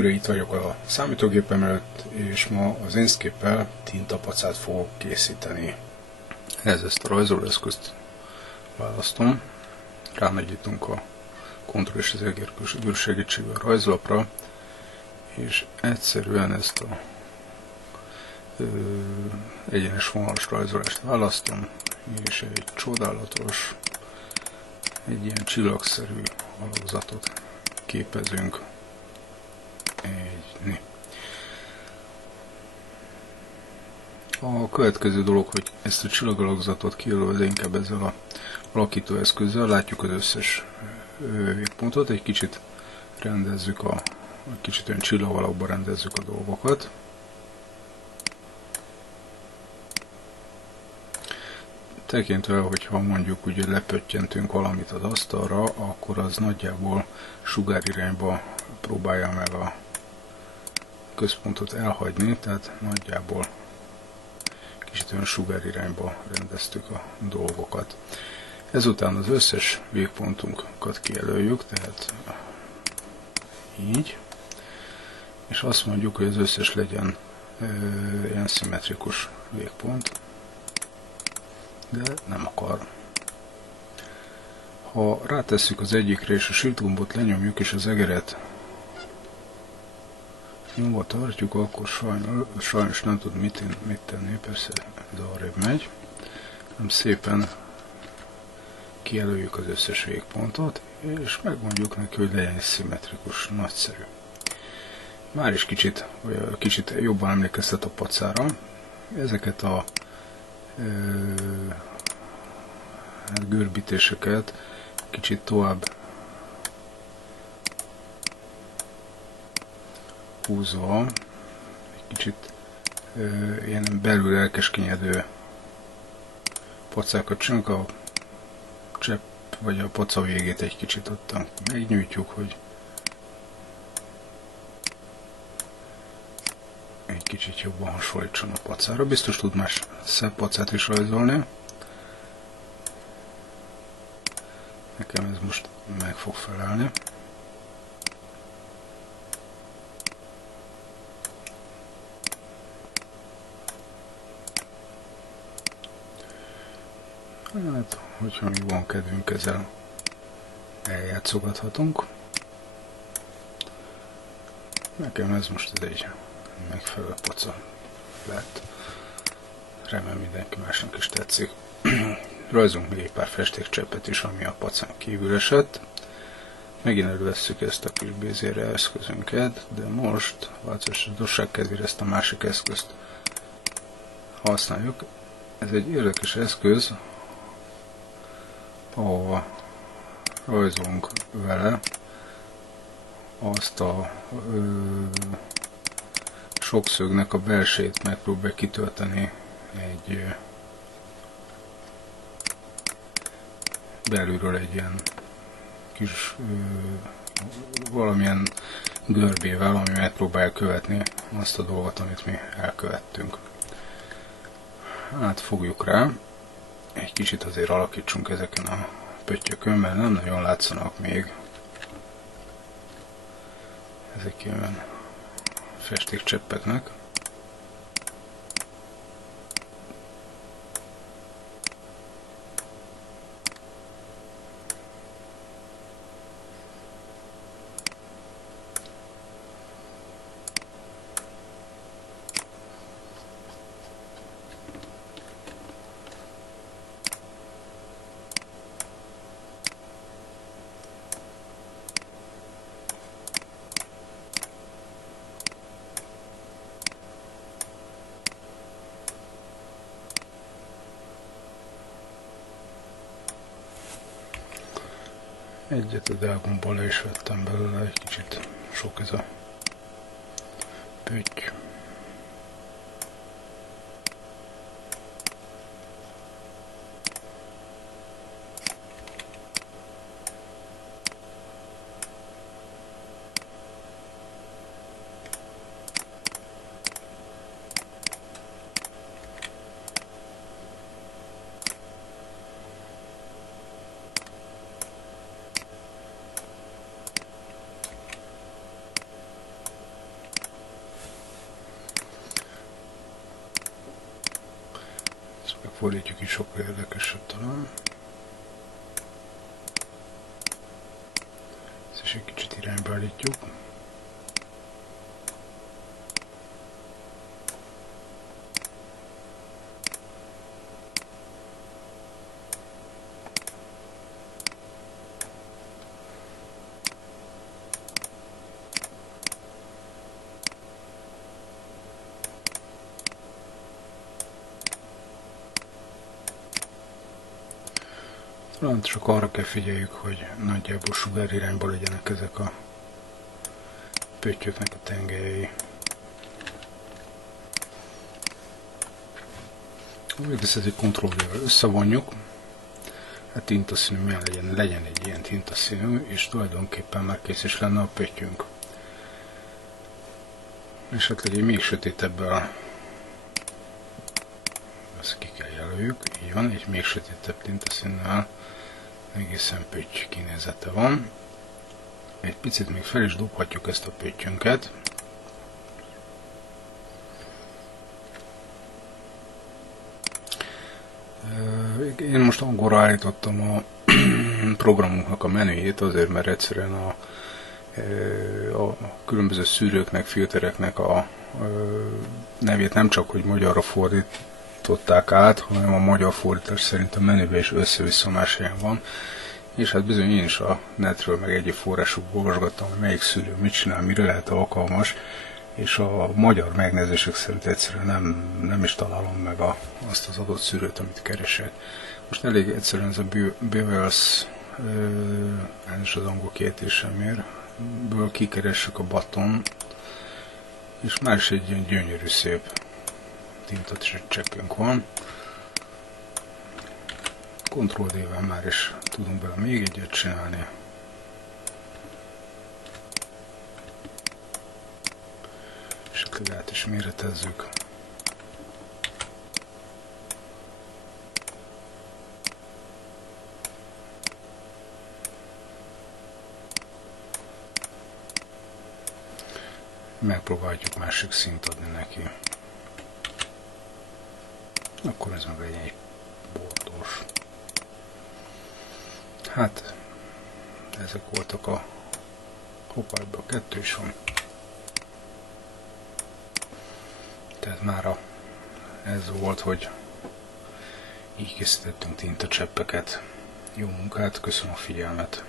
Újra itt vagyok a számítógépem előtt, és ma az Inkscape-el tintapacát fogok készíteni. Ehhez ezt a rajzolóeszközt választom, ránagyítunk a Ctrl és az egérgő segítségével a rajzlapra, és egyszerűen ezt a egyenes vonalas rajzolást választom, és egy csodálatos, egy ilyen csillagszerű alakzatot képezünk. A következő dolog, hogy ezt a csillagalakzatot kijelölve inkább ezzel a alakítóeszközzel látjuk az összes végpontot, egy kicsit rendezzük kicsit olyan csillagalakba rendezzük a dolgokat. Tekintve, hogyha mondjuk ugye lepöttyentünk valamit az asztalra, akkor az nagyjából sugárirányba próbálja meg a központot elhagyni, tehát nagyjából kicsit olyan sugárirányba rendeztük a dolgokat. Ezután az összes végpontunkat kijelöljük, tehát így, és azt mondjuk, hogy az összes legyen ilyen szimmetrikus végpont, de nem akar. Ha rátesszük az egyikre, és a Shift gombot lenyomjuk, és az egeret nyomva tartjuk, akkor sajnos nem tud mit tenni, persze ez arrébb megy, hanem szépen kijelöljük az összes végpontot, és megmondjuk neki, hogy legyen szimmetrikus, nagyszerű. Már is kicsit jobban emlékeztet a pacára. Ezeket a görbítéseket kicsit tovább húzva, egy kicsit ilyen belül elkeskenyedő pacákat csinálunk, a csepp vagy a paca végét egy kicsit ottan megnyújtjuk, hogy egy kicsit jobban hasonlítson a pacára. Biztos tud más szebb pacát is rajzolni. Nekem ez most meg fog felelni. Hát, hogyha még van kedvünk, ezzel eljátszogathatunk. Nekem ez most egy megfelelő paca lett. Remélem mindenki másnak is tetszik. Rajzolunk még egy pár festékcseppet is, ami a pacán kívül esett. Megint elővesszük ezt a kis bézére eszközünket, de most változatosság kedvére ezt a másik eszközt használjuk. Ez egy érdekes eszköz, ahova rajzolunk vele azt a sokszögnek a belsejét megpróbálja kitölteni egy belülről egy ilyen kis valamilyen görbével, ami megpróbálja követni azt a dolgot, amit mi elkövettünk. Hát fogjuk rá, egy kicsit azért alakítsunk ezeken a pöttyökön, mert nem nagyon látszanak még ezek ilyen festékcseppeknek. Egyet a delgomból le is vettem belőle, egy kicsit sok ez a pötty. Megfordítjuk, így sokkal érdekesebb talán. Ezt is egy kicsit irányba állítjuk. Talán csak arra kell figyeljük, hogy nagyjából sugárirányba legyenek ezek a pöttyöknek a tengelyei. Végül egy Ctrl-V-vel összevonjuk. A tintaszínű milyen legyen egy ilyen tintaszínű, és tulajdonképpen már kész is lenne a pöttyünk. Esetleg egy még sötétebbel, ezt ki kell jelöljük, így van, egy még sötétebb tintaszínnel egészen pötty kinézete van. Egy picit még fel is dobhatjuk ezt a pöttyünket. Én most angolra állítottam a programunknak a menüjét, azért, mert egyszerűen a különböző szűrőknek, filtereknek a nevét nem csak, hogy magyarra fordították át, hanem a magyar fordítás szerint a menüben is össze-vissza más helyen van. És hát bizony én is a netről, meg egyéb forrásokból olvasgattam, hogy melyik szűrő mit csinál, mire lehet alkalmas, és a magyar megnevezések szerint egyszerűen nem is találom meg azt az adott szűrőt, amit keresek. Most elég egyszerűen ez a Bevels, és az angol kiejtésemért, ből kikeressük a button, és már is egy ilyen gyönyörű szép tintatcseppünk van. Ctrl-D-vel már is tudunk bele még egyet csinálni. Esetleg át is méretezzük. Megpróbáljuk másik színt adni neki. Akkor ez meg legyen egy bordos. Hát, ezek voltak a... Hoppá, ebből kettő is van. Tehát mára ez volt, hogy így készítettünk tintacseppeket. Jó munkát, köszönöm a figyelmet!